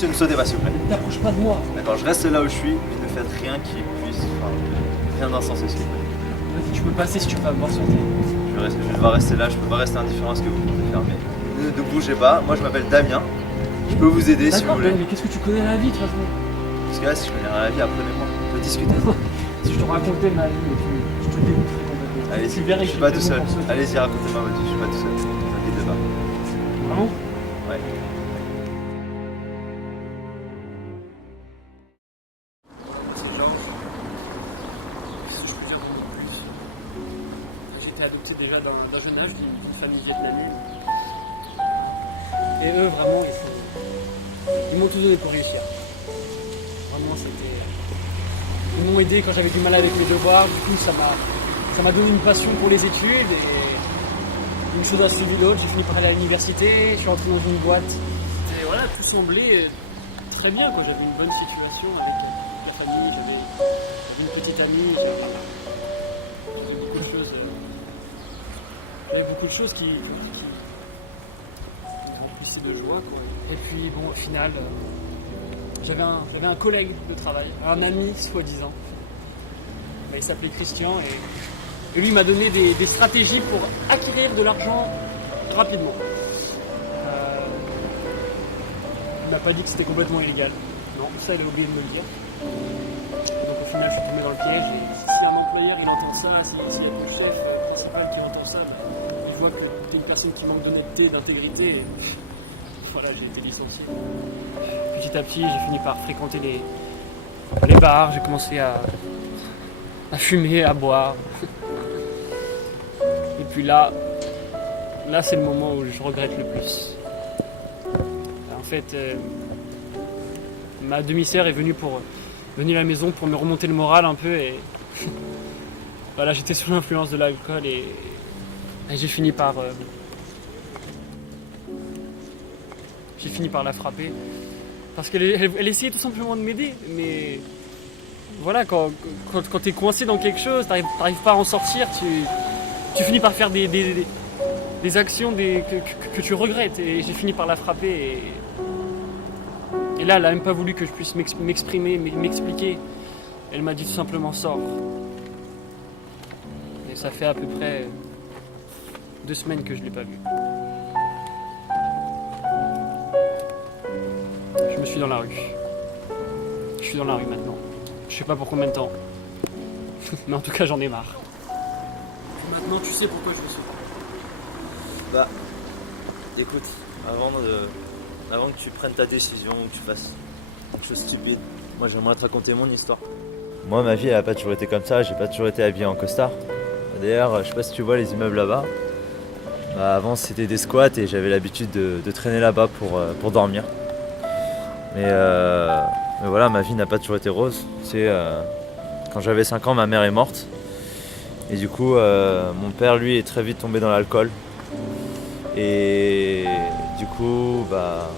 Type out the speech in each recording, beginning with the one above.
Ne sautez pas, s'il vous plaît. Ne t'approche pas de moi. D'accord, je reste là où je suis, mais ne faites rien qui puisse. Enfin, rien d'insensé, s'il vous plaît. Vas-y, tu peux passer si tu veux pas me voir sauter. Je vais devoir rester là, je peux pas rester indifférent à ce que vous comptez faire, mais ne bougez pas. Moi, je m'appelle Damien. Je peux vous aider si vous D'accord, voulez. mais qu'est-ce que tu connais à la vie de toute façon? Parce que là, si je connais rien à la vie, apprenez-moi. On peut discuter. Si je te racontais ma vie, je te dégoûterais complètement. Allez-y, Tu verrais je que suis j'ai pas tout fait seul. mon pour sauter. Allez-y, racontez-moi votre vie, je suis pas tout seul. Ne vous inquiétez pas. Vraiment? Ouais. C'est Georges. Qu'est-ce que je peux dire de plus? J'ai été adopté déjà d'un jeune âge d'une famille vietnamienne. Et eux, vraiment, ils m'ont tout donné pour réussir. Vraiment, c'était. Ils m'ont aidé quand j'avais du mal avec mes devoirs. Du coup, ça m'a donné une passion pour les études. Et une chose a suivi l'autre. J'ai fini par aller à l'université. Je suis rentré dans une boîte. Et voilà, tout semblait très bien. J'avais une bonne situation avec la famille. J'avais une petite amie. J'avais beaucoup de choses. J'avais beaucoup de choses qui me remplissaient de joie, quoi. Et puis, bon, au final. J'avais un collègue de travail, un ami soi-disant. Il s'appelait Christian et lui m'a donné des stratégies pour acquérir de l'argent rapidement. Il m'a pas dit que c'était complètement illégal. Non, ça il a oublié de me le dire. Donc au final je suis tombé dans le piège et si un employeur il entend ça, s'il y a ton chef principal qui entend ça, il voit que tu es une personne qui manque d'honnêteté, d'intégrité et voilà, j'ai été licencié. Petit à petit, j'ai fini par fréquenter les bars, j'ai commencé à fumer, à boire. Et puis là c'est le moment où je regrette le plus. En fait, ma demi-sœur est venue à la maison pour me remonter le moral un peu et voilà, j'étais sous l'influence de l'alcool et j'ai fini par la frapper. Parce qu'elle essayait tout simplement de m'aider, mais voilà, quand t'es coincé dans quelque chose, t'arrives pas à en sortir, tu finis par faire des actions que tu regrettes. Et j'ai fini par la frapper. Et là, elle a même pas voulu que je puisse m'exprimer, m'expliquer. Elle m'a dit tout simplement sors. Et ça fait à peu près 2 semaines que je l'ai pas vue. Je suis dans la rue. Je suis dans la rue maintenant. Je sais pas pour combien de temps. Mais en tout cas, j'en ai marre. Maintenant, tu sais pourquoi je le suis. Bah, écoute, avant que tu prennes ta décision ou que tu fasses quelque chose de stupide, moi j'aimerais te raconter mon histoire. Moi, ma vie, elle a pas toujours été comme ça, j'ai pas toujours été habillé en costard. D'ailleurs, je sais pas si tu vois les immeubles là-bas. Bah, avant, c'était des squats et j'avais l'habitude de traîner là-bas pour dormir. Mais voilà, ma vie n'a pas toujours été rose. Tu sais, quand j'avais 5 ans, ma mère est morte. Et du coup, mon père, lui, est très vite tombé dans l'alcool. Et du coup, bah,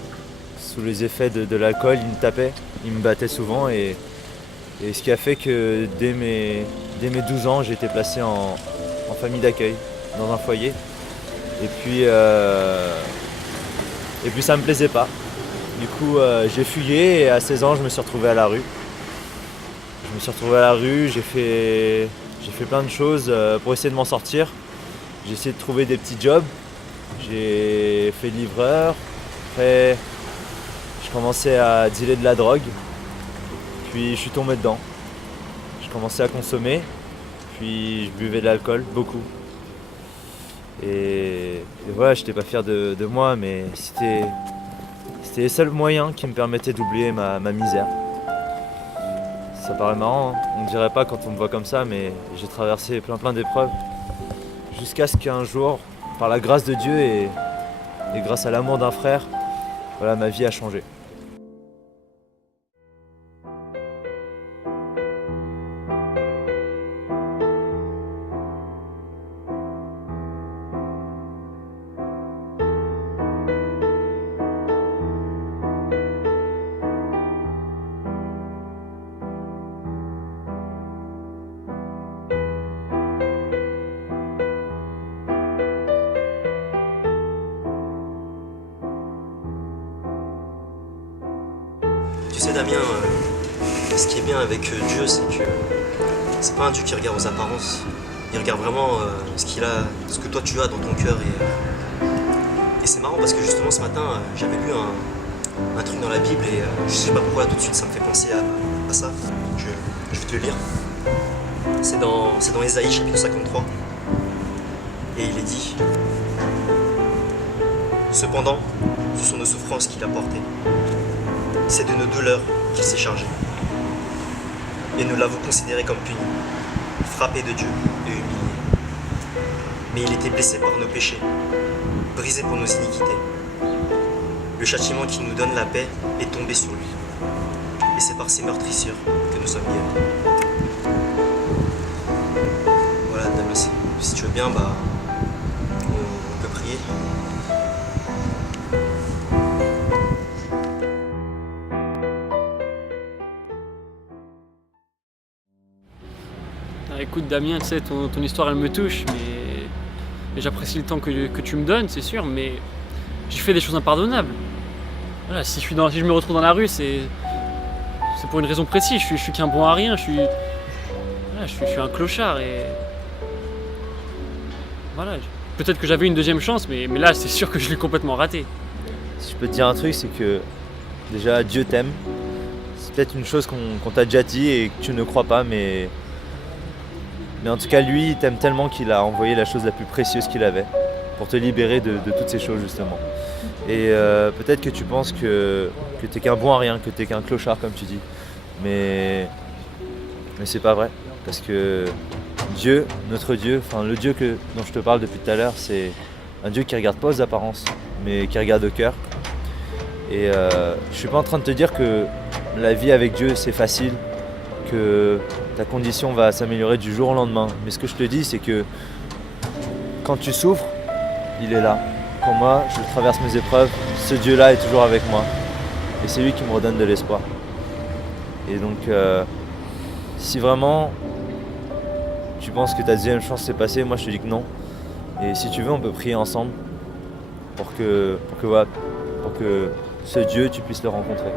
sous les effets de l'alcool, il me tapait, il me battait souvent. Et ce qui a fait que dès mes 12 ans, j'ai été placé en famille d'accueil, dans un foyer. Et puis ça me plaisait pas. Du coup, j'ai fuyé et à 16 ans, je me suis retrouvé à la rue. J'ai fait plein de choses pour essayer de m'en sortir. J'ai essayé de trouver des petits jobs. J'ai fait livreur. Après, je commençais à dealer de la drogue. Puis je suis tombé dedans. Je commençais à consommer. Puis je buvais de l'alcool, beaucoup. Et voilà, j'étais pas fier de moi, mais c'était les seuls moyens qui me permettaient d'oublier ma misère. Ça paraît marrant, hein, on ne dirait pas quand on me voit comme ça, mais j'ai traversé plein d'épreuves. Jusqu'à ce qu'un jour, par la grâce de Dieu et grâce à l'amour d'un frère, voilà, ma vie a changé. Tu sais Damien, ce qui est bien avec Dieu, c'est que c'est pas un Dieu qui regarde aux apparences. Il regarde vraiment ce qu'il a, ce que toi tu as dans ton cœur. Et c'est marrant parce que justement ce matin, j'avais lu un truc dans la Bible et je sais pas pourquoi là, tout de suite ça me fait penser à ça. Je vais te le lire. C'est dans Ésaïe chapitre 53. Et il est dit: cependant, ce sont nos souffrances qu'il a portées. C'est de nos douleurs qu'il s'est chargé. Et nous l'avons considéré comme puni, frappé de Dieu et humilié. Mais il était blessé par nos péchés, brisé pour nos iniquités. Le châtiment qui nous donne la paix est tombé sur lui. Et c'est par ses meurtrissures que nous sommes guéris. Voilà, Damien, si tu veux bien, on peut prier. Écoute Damien, tu sais, ton histoire elle me touche, mais j'apprécie le temps que tu me donnes, c'est sûr, mais j'ai fait des choses impardonnables. Voilà, si je me retrouve dans la rue, c'est pour une raison précise, je suis qu'un bon à rien, je suis un clochard et voilà, peut-être que j'avais une deuxième chance, mais là c'est sûr que je l'ai complètement raté. Si je peux te dire un truc, c'est que déjà Dieu t'aime. C'est peut-être une chose qu'on t'a déjà dit et que tu ne crois pas, mais en tout cas lui il t'aime tellement qu'il a envoyé la chose la plus précieuse qu'il avait pour te libérer de toutes ces choses justement. Et peut-être que tu penses que t'es qu'un bon à rien, que t'es qu'un clochard comme tu dis, mais c'est pas vrai, parce que Dieu, notre Dieu, enfin le Dieu dont je te parle depuis tout à l'heure, c'est un Dieu qui regarde pas aux apparences, mais qui regarde au cœur. Et je suis pas en train de te dire que la vie avec Dieu c'est facile, que ta condition va s'améliorer du jour au lendemain. Mais ce que je te dis, c'est que quand tu souffres, il est là. Quand moi, je traverse mes épreuves, ce Dieu-là est toujours avec moi. Et c'est lui qui me redonne de l'espoir. Et donc, si vraiment tu penses que ta deuxième chance s'est passée, moi je te dis que non. Et si tu veux, on peut prier ensemble pour que ce Dieu, tu puisses le rencontrer.